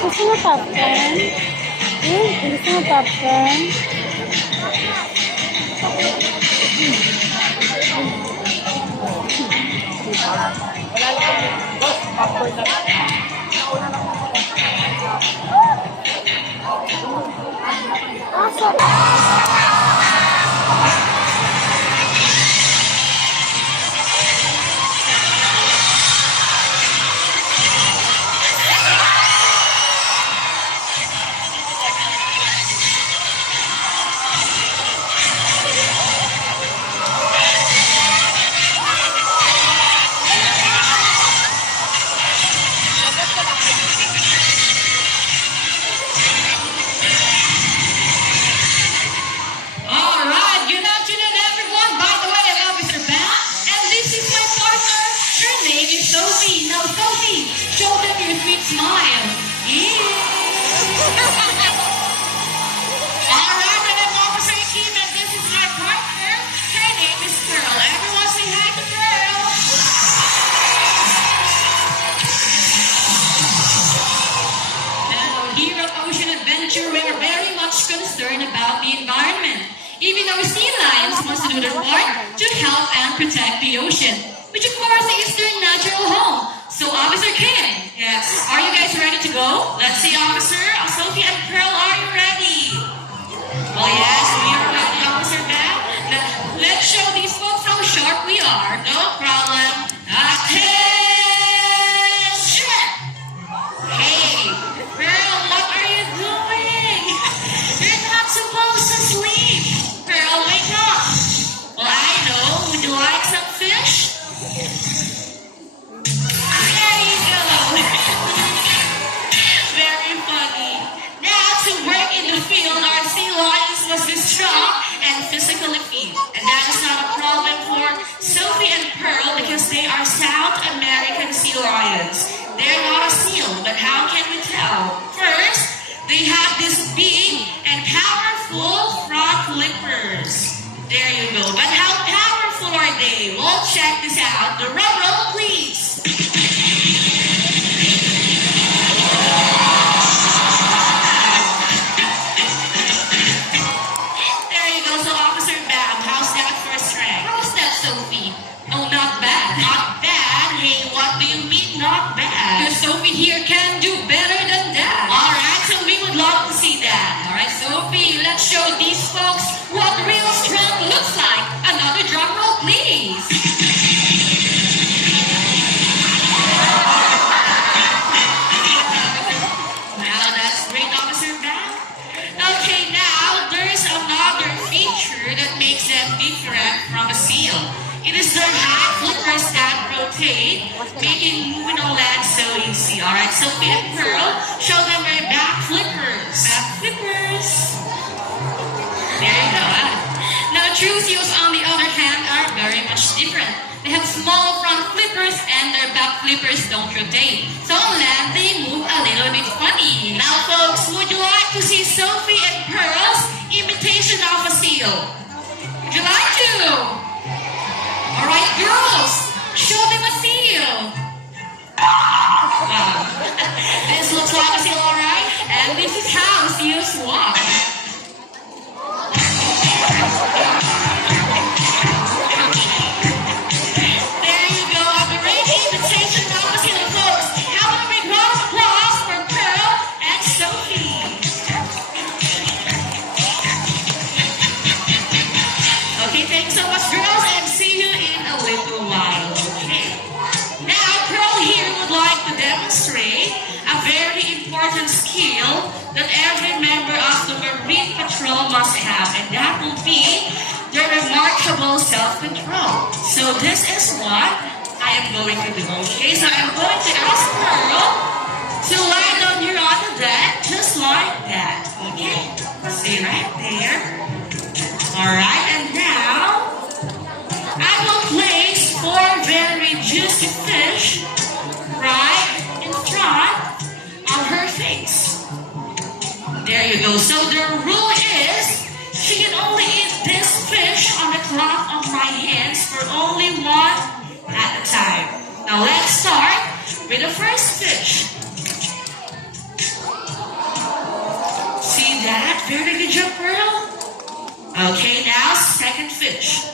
Gusto mo popcorn? Gusto mo popcorn? Alright, good afternoon everyone. By the way, I'm Officer Bam, and this is my partner. Her name is Sophie. Now Sophie, show them your sweet smile. Alright, and I'm Officer Kim, and this is my partner. Her name is Pearl. Everyone say hi to Pearl. Now, here at Ocean Adventure, we are very much concerned about the environment. Even our sea lions must do their part to help and protect the ocean, which of course is their natural home. So, Officer Kim, yes, are you guys ready to go? Let's see, Officer. Sophie and Pearl, are you ready? Oh yes, we are ready, Officer Bam. Let's show these folks how sharp we are. No problem. Attention! Hey, Pearl, what are you doing? You're not supposed to sleep. Pearl, wake up. Well, I know. Would you like some fish? There you go. Very funny. Now, to work in the field, our sea lions must be strong and physically fit. And that is not a problem for Sophie and Pearl because they are South American sea lions. They're not a seal, but how can we tell? First, they have these big and powerful front flippers. There you go. But how powerful are they? Well, check this out. The drum roll, please. There you go. So, Officer Bam, how's that for strength? How's that, Sophie? Oh, not bad. Not bad? Hey, what do you mean not bad? Because Sophie here can do better than that. Alright, so we would love to see that. Alright, Sophie, let's show these folks what real strength looks like. Another drum roll, please. Now that's great, Officer Bam. Okay, now there's another feature that makes them different from a seal. It is their high flippers that rotate, making moving on land so easy. Alright, Sophie and Pearl, show them their back flippers. Back flippers. There you go. Now, true seals, on the other hand, are very much different. They have small front flippers and their back flippers don't rotate. So on land, they move a little bit funny. Now, folks, would you like to see Sophie and Pearl's imitation of a seal? Would you like to? Alright, girls, show them a seal. Wow. This looks like a seal, alright? And this is how seals walk. There you go, a great imitation of a seal, folks. How about we round of applause for Pearl and Sophie? Okay, thanks so much, girls, and see you in a little while. Okay. Now, Pearl here would like to demonstrate a very important skill that every member of the Marine Patrol must have, and that will be their remarkable self-control. So this is what I am going to do. Okay, so I'm going to ask Pearl to lie down here on the deck, just like that. Okay, stay right there. Alright, and now I will place 4 very juicy fish right in front of her face. There you go. So the rule is she can only eat this fish on the cloth of my hands for only one at a time. Now let's start with the first fish. Very good job, Pearl. Okay, now second fish.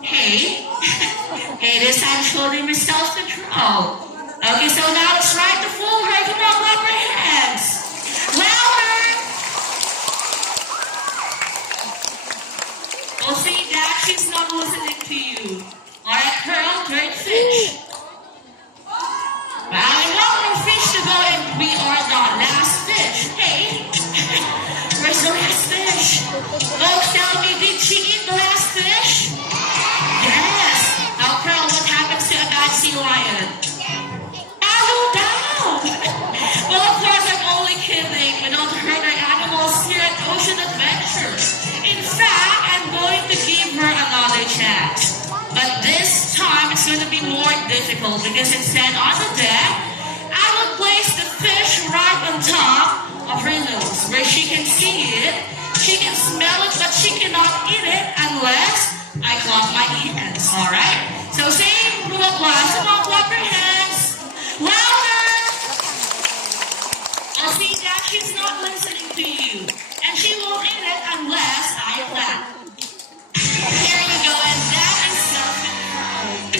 Hey. Hey, this time showed him his self-control. Okay, so now let's ride the full her. Come on, clap your hands. Louder. We'll see that she's not listening to you. Alright, Pearl, third fish. Wow, and one more fish to go, and we are the last fish. Hey, where's the last fish? Folks, tell me, did she eat the last fish? Yes. Now, Pearl, what happens to a bad sea lion? Arrow down. Well, of course, I'm only kidding. We don't hurt our animals here at Ocean Adventure. In fact, I'm going to give her another chance. But this time, it's going to be more difficult because instead on the deck, I will place the fish right on top of her nose where she can see it, she can smell it, but she cannot eat it unless I clap my hands. Alright? So same rule applies. Come on, clap your hands. Louder! I'll see that she's not listening to you. And she won't eat it unless I clap. Here you go, and that is self-control.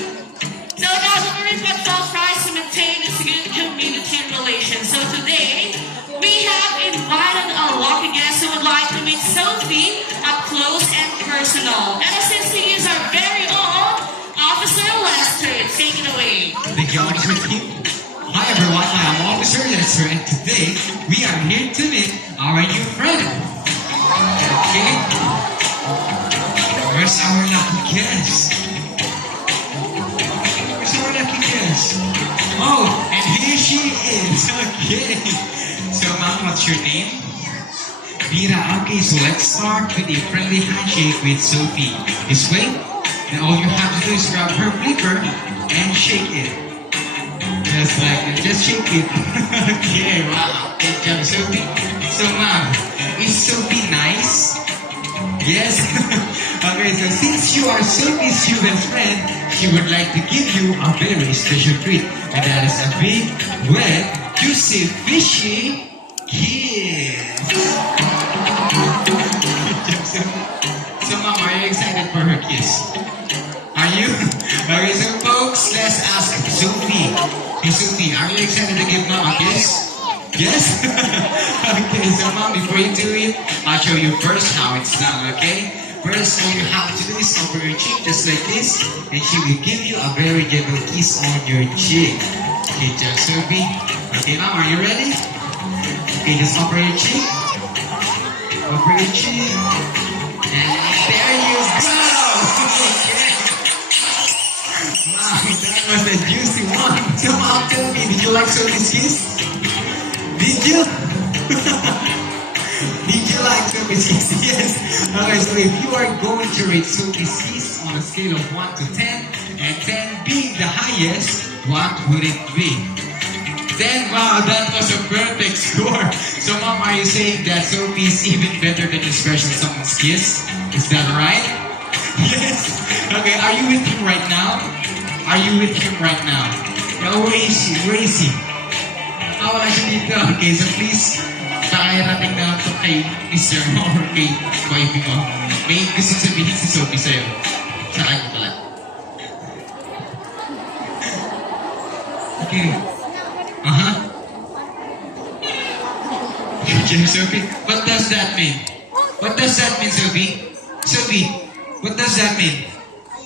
So now the Marine Patrol tries to maintain its good community relations. So today, we have invited a lucky guest who would like to meet Sophie up close and personal. And since he is our very own Officer Lester, take it away. Thank you, Officer Team. Hi everyone, I am Officer Lester, and today we are here to meet our new friend. Okay? Where's our lucky guest? Where's our lucky guest? Oh, and here she is. Okay. So, ma'am, what's your name? Vera. Okay, so let's start with a friendly handshake with Sophie. This way, and all you have to do is grab her flipper and shake it. Just like that, just shake it. Okay, wow. Good job, Sophie. So, ma'am, is Sophie nice? Yes? Okay, so since you are Sophie's new best friend, she would like to give you a very special treat. And that is a big, wet, juicy, fishy kiss. So, mom, are you excited for her kiss? Are you? Okay, so folks, let's ask Sophie. Hey, Sophie, are you excited to give mom a kiss? Yes? Okay, so mom, before you do it, I'll show you first how it's done, okay? First, all you have to do is cover your cheek just like this, and she will give you a very gentle kiss on your cheek. Okay, just Sophie. Okay, mom, are you ready? Okay, just cover your cheek. Cover your cheek. And there you go! Okay. Wow, that was a juicy one. So mom, tell me, did you like Sophie's kiss? Did you? Did you like Sophie's kiss? Yes. Okay, so if you are going to rate Sophie's kiss on a scale of 1 to 10, and 10 being the highest, what would it be? 10, wow, that was a perfect score. So mom, are you saying that Sophie is even better than expressing someone's kiss? Is that right? Yes. Okay, are you with him right now? Are you with him right now? No, where is she? Where is he? Ah, wala siya dito. Okay, so please, kaya natin na ito kay Mr. or kay wifey mo. May gusto sabihin si Sophie sa'yo. Sa kanya pala. Okay. Uh-huh. Sophie, what does that mean? What does that mean, Sophie? Sophie, what does that mean?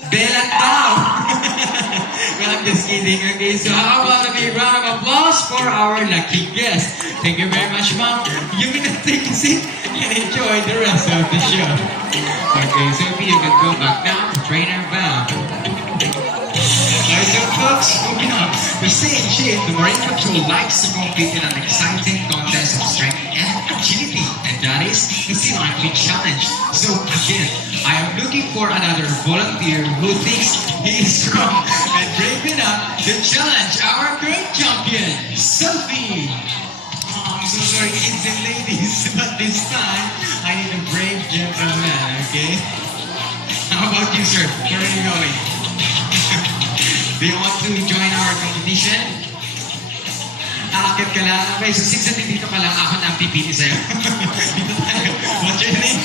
Belat daw! Well, I'm just kidding, okay? So how about a big round of applause for our lucky guest? Thank you very much, Mom. You can take a seat and enjoy the rest of the show. Okay, Sophie, you can go back now to trainer bound. Alright, so folks, moving on. To stay in shape, the Marine Patrol likes to compete in an exciting contest of strength and agility, and that is the Sea Lion Feet Challenge. So again, I am looking for another volunteer who thinks he is strong and brave enough to challenge our great champion, Sophie. Oh, I'm so sorry, kids and ladies, but this time I need a brave gentleman, okay? How about you, sir? Where are you going? Do you want to join our competition? Aakit ka lang. Okay, so since nandito ka lang, ako na ang pipili sa'yo. Dito tayo. Really?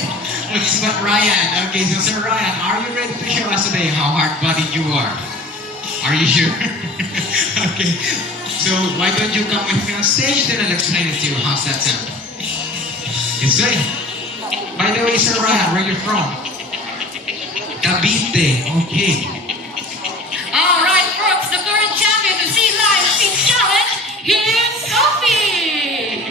Looks but Ryan. Okay, so Sir Ryan, are you ready to show us today how hard-bodied you are? Are you sure? Okay. So why don't you come with me on stage, then I'll explain it to you. How's that sound? Yes, sir. By the way, Sir Ryan, where you from? Cavite. Okay. All right, folks, the current champion of Sea Lion Team Challenge, here's Sophie.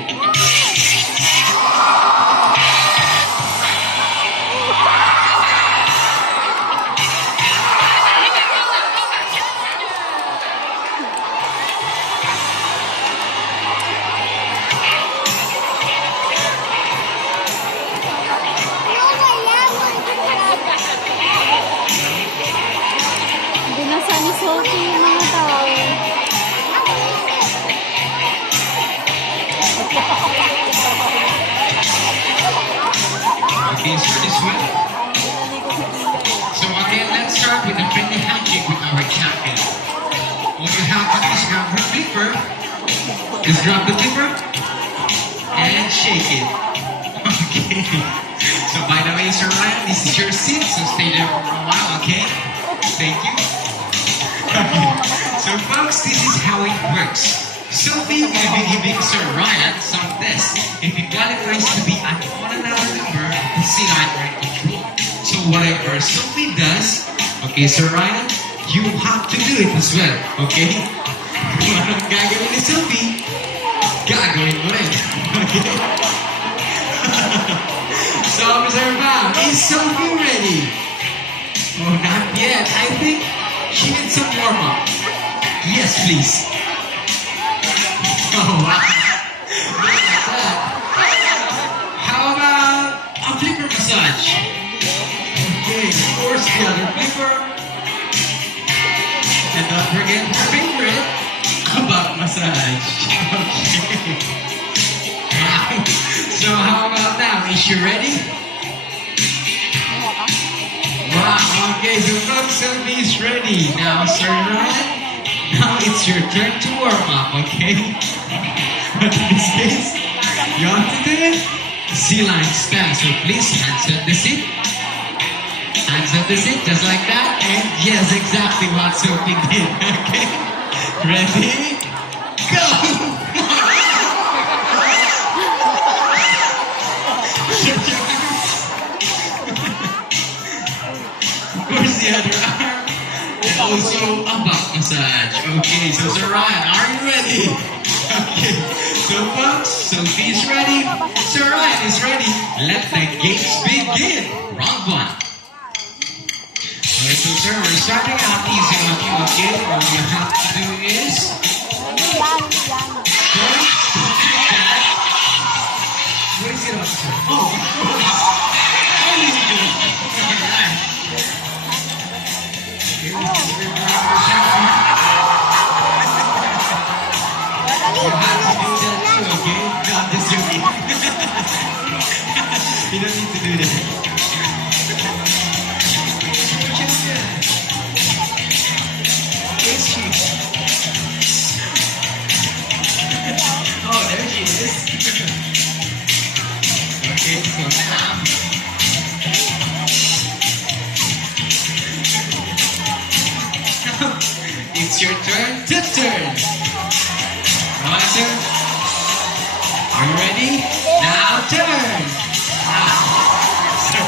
Binasa ni Sophie yung mga tao. Okay, so this one. So again, let's start with a friendly handshake with our champion. All you have to do is grab her flipper. Just grab the flipper and shake it. Okay. So by the way, Sir Ryan, this is your seat, so stay there for a while, okay? Thank you. Okay. So folks, this is how it works. Sophie will be giving Sir Ryan some tests if he qualifies to be an honorary member of the Sea Lion Red Control. So whatever Sophie does, okay, Sir Ryan, you have to do it as well, okay? Kung anong gagawin ni Sophie, gagawin mo rin. Okay? So, Mr. Val, is Sophie ready? Oh, not yet. I think she needs some warm-up. Yes, please. Oh, wow. Look at that. How about a flipper massage? Okay, of course, the other flipper. And don't forget her favorite, a butt massage. Okay. Wow. So how about now? Is she ready? Wow, okay, so folks, Sophie is ready. Now, Sir Ryan, now it's your turn to warm up, okay? But in this case, you have to do it sea lion style. So please, hands on the seat. Hands on the seat, just like that. And yes, exactly what Sophie did, okay? Ready? Go! Of course, the other arm. And also a back massage. Okay, so Sir Ryan, are you ready? Okay, so folks, Sophie's ready. Sir Ryan is ready. Let the games begin. Round one. Alright, so sir, we're starting out easy on you, okay? All you have to do is what is it on, sir? Oh, of course. How is it doing? Alright. Here we go. You have to do that too, okay? No, I'm just joking. You don't need to do that. Where is she? Oh, there she is. Okay, so now. It's your turn to turn. Alright, sir. Are you ready? Now turn. So,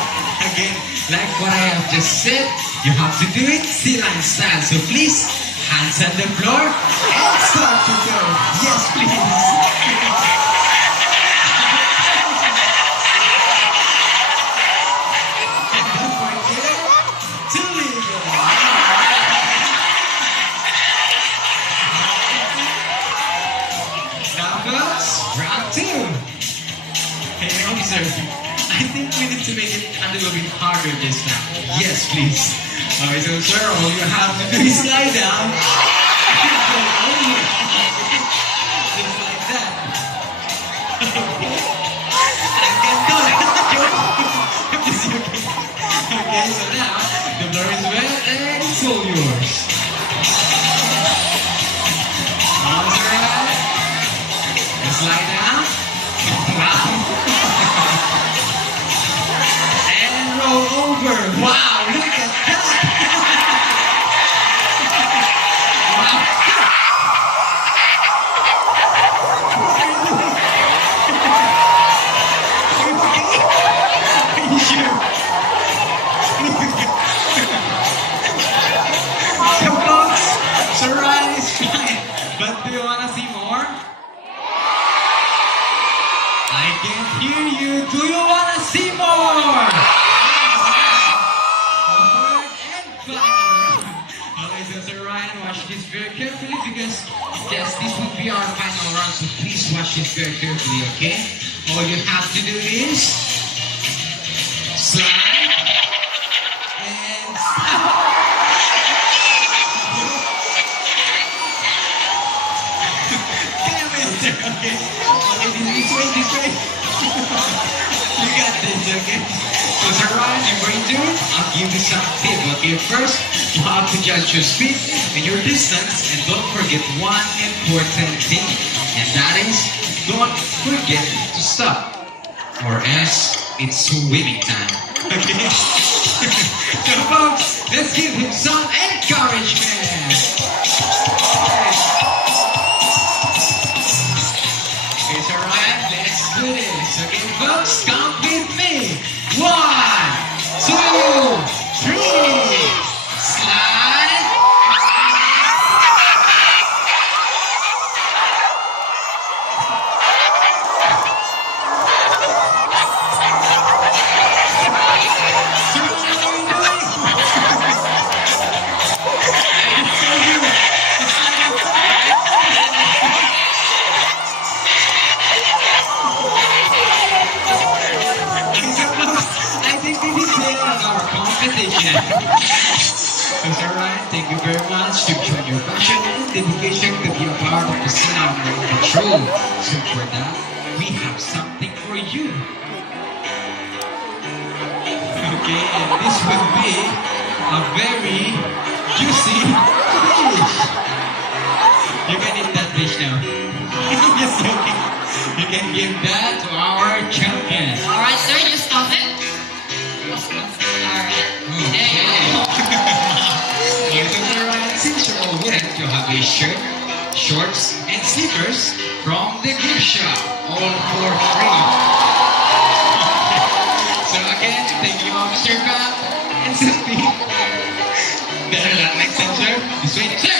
again, like what I have just said, you have to do it sea lion style. So please, hands on the floor and start to go. Yes, please. And don't forget to leave it. Now, folks, round two. Hey, officer, I think we need to make it a little bit harder this time. Yes, please. Alright, so sir, all you have to do is lie down. Just like that. And get done. I'm just joking. Okay, so now the floor is wet and it's all yours. Alright. Just lie down. Wow. over. Wow, look at that. Are you sure? So folks, so Ryan is fine. But do you wanna see more? I can't hear you. Do you wanna see more? Okay, so Sir Ryan, watch this very carefully because yes, this will be our final round. So please watch this very carefully, okay? All you have to do is slide and stop. Okay, okay, this way, this way. You got this, okay? So, Sir Ryan, I'm going to, I'll give you some tip, okay? First, you have to judge your speed and your distance, and don't forget one important thing, and that is, don't forget to stop, or else it's swimming time, okay? So, folks, let's give him some encouragement. Okay, so Ryan, let's do this. Okay, folks, count with me. 1, 2, 3. Slide. I think this is the end of our competition. So, Sir Ryan, thank you very much to show your passion and dedication to be a part of the Sound Patrol. So, for that, we have something for you. Okay, and this will be a very juicy fish. You can eat that fish now. Yes, okay. You can give that to our champion. Alright, sir, you stop it. Alright. There you go. Since you're all wet, you have a shirt, shorts, and slippers from the gift shop, all for free. So again, thank you, Mr. Pat and Sophie. Better not next time, sir. This way, sir.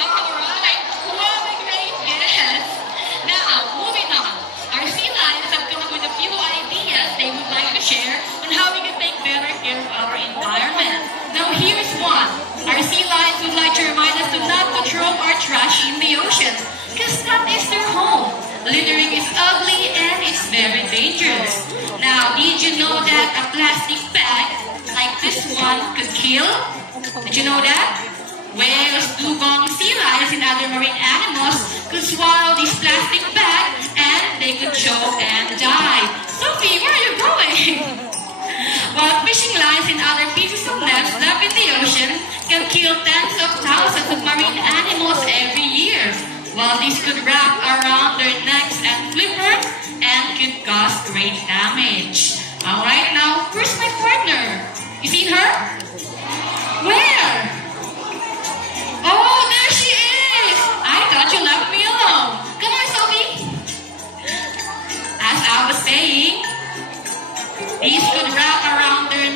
Alright, what a great guess. Now, moving on. Our sea lions have come up with a few ideas they would like to share on how we can take better care of our environment. Now, here's one. Our sea lions would like to remind us to not to throw our trash in the ocean, because that is their home. Littering is ugly and it's very dangerous. Now, did you know that a plastic bag like this one could kill? Did you know that? Whales, dugong, sea lions, and other marine animals could swallow this plastic bag and they could choke and die. Sophie, where are you going? While fishing lines and other pieces of nets left in the ocean can kill tens of thousands of marine animals every year. While these could wrap around their necks and flippers and could cause great damage. Alright, now, where's my partner? You seen her? Where? Oh, there she is! I thought you left me alone. Come on, Sophie. As I was saying, these could wrap around their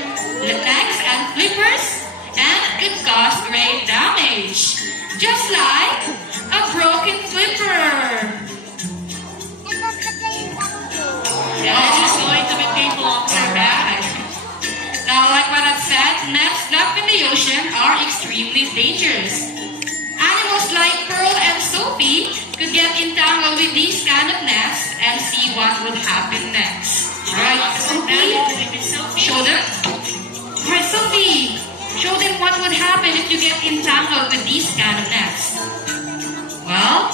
necks and flippers and could cause great damage. Just like a broken flipper. Yeah, this is going to be painful on her back. Now, like what I've said, nets left in the ocean are extremely dangerous. Animals like Pearl and Sophie could get entangled with these kind of nets and see what would happen next. Right, Sophie? Show them. Right, Sophie. Show them what would happen if you get entangled with these kind of nets. Well,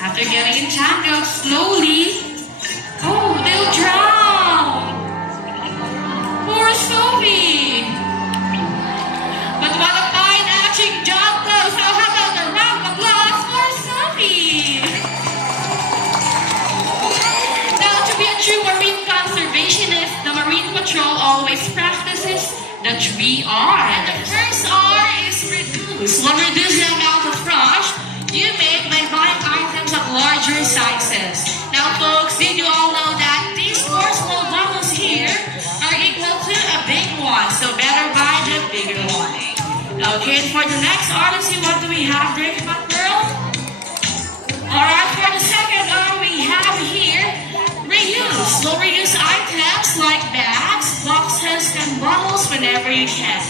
after getting entangled slowly, oh, they'll drown. Poor Sophie. But what a fine acting job, though. So how about a round of applause for Sophie? Now, to be a true marine conservationist, always practices the 3 R. And the first R is reduce. When reduce the amount of trash you make by buying items of larger sizes. Now folks, did you all know that these 4 small bottles here are equal to a big one? So better buy the bigger one. Okay, and for the next R, let's see what do we have there, hot girl? Alright, for the second R we have here, reuse. We'll reuse items like bags, boxes, and bottles whenever you can.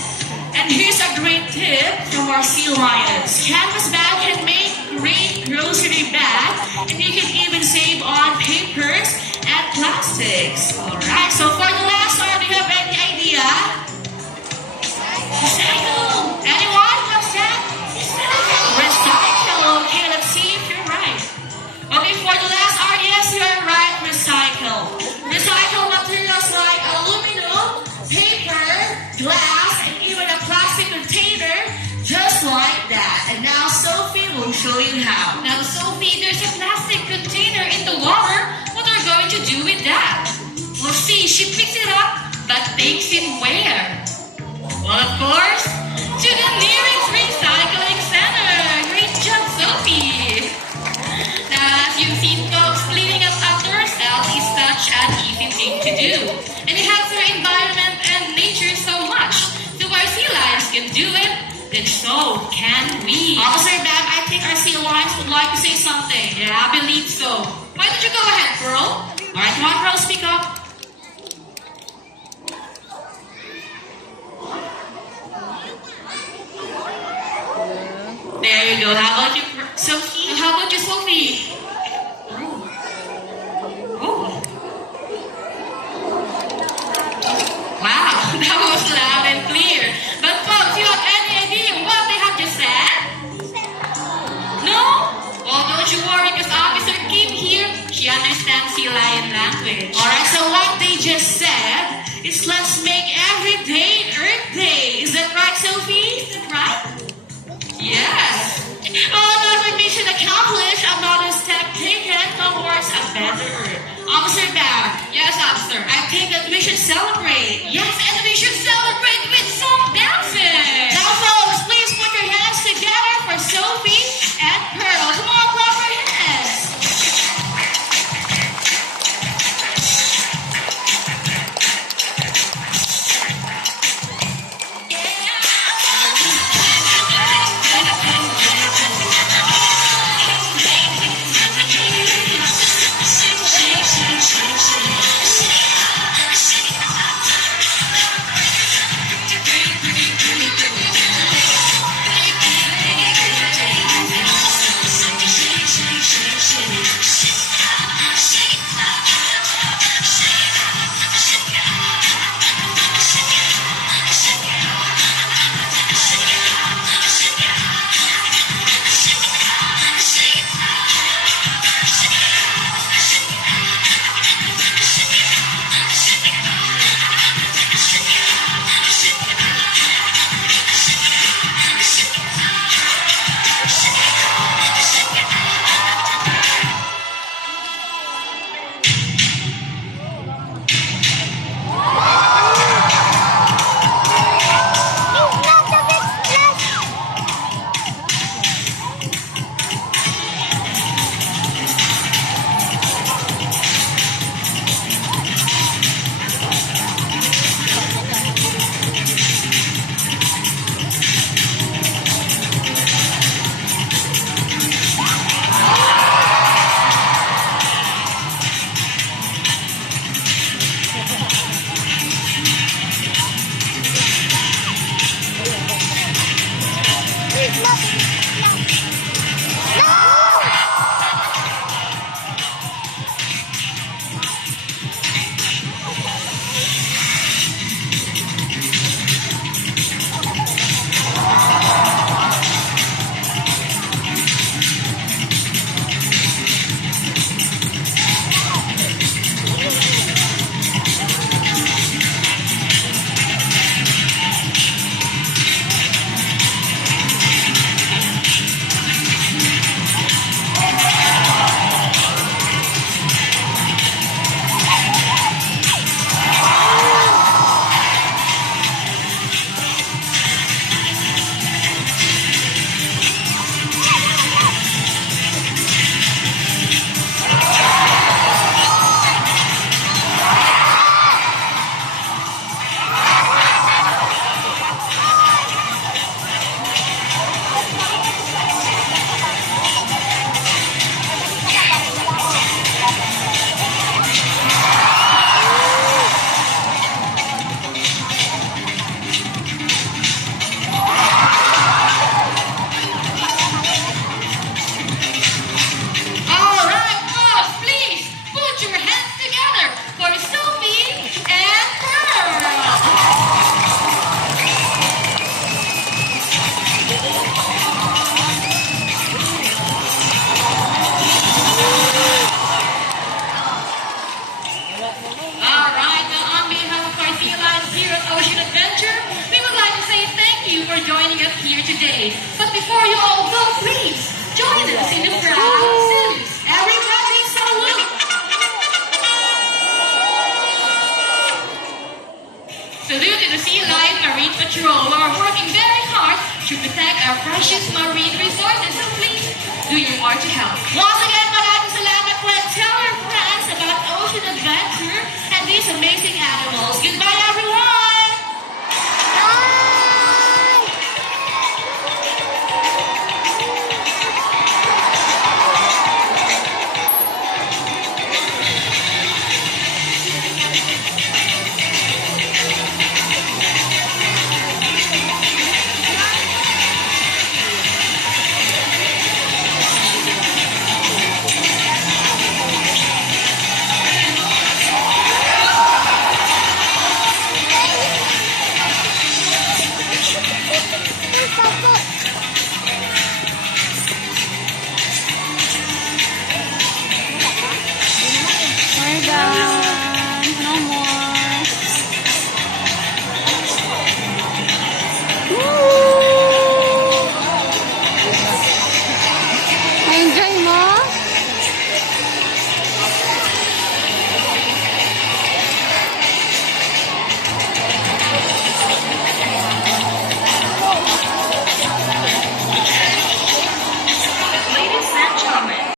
And here's a great tip from our Sea Lions. Canvas bag can make great grocery bag, and you can even save on papers and plastics. Alright, so for the last R, do you have any idea? Recycle. Anyone? What's that? Recycle. Okay, let's see if you're right. Okay, for the last R, yes, you're right. Recycle. Recycle materials like aluminum, paper, glass, and even a plastic container, just like that. And now Sophie will show you how. Now, Sophie, there's a plastic container in the water. What are you going to do with that? Well, see, she picks it up, but takes it where? Well, of course, to the nearest recycling center. Great job, Sophie. Now, as you've seen, folks, cleaning up after ourselves is such an easy thing to do. And it helps our environment and nature so much. So our Sea Lions can do it, then so can we. Officer Bam, I think our Sea Lions would like to say something. Yeah, I believe so. Why don't you go ahead, girl? Alright, come on, girl, speak up. There you go. How about you, Sophie? How about you, Sophie? Oh. Wow, that was loud and clear. But folks, you have any idea what they have just said? No? Well, don't you worry, because Officer Kim here, she understands Sea Lion language. Alright, so what they just said is let's make every day Earth Day. Is that right, Sophie? Is that right? Yes. Another mission accomplished, another step taken towards a better Earth. Officer Bam. Yes, officer. I think that we should celebrate. Yes, and we should celebrate with some dancing. Now, folks, please put your hands together for Sophie and Pearl. Come on, clap your hands. to help. 1,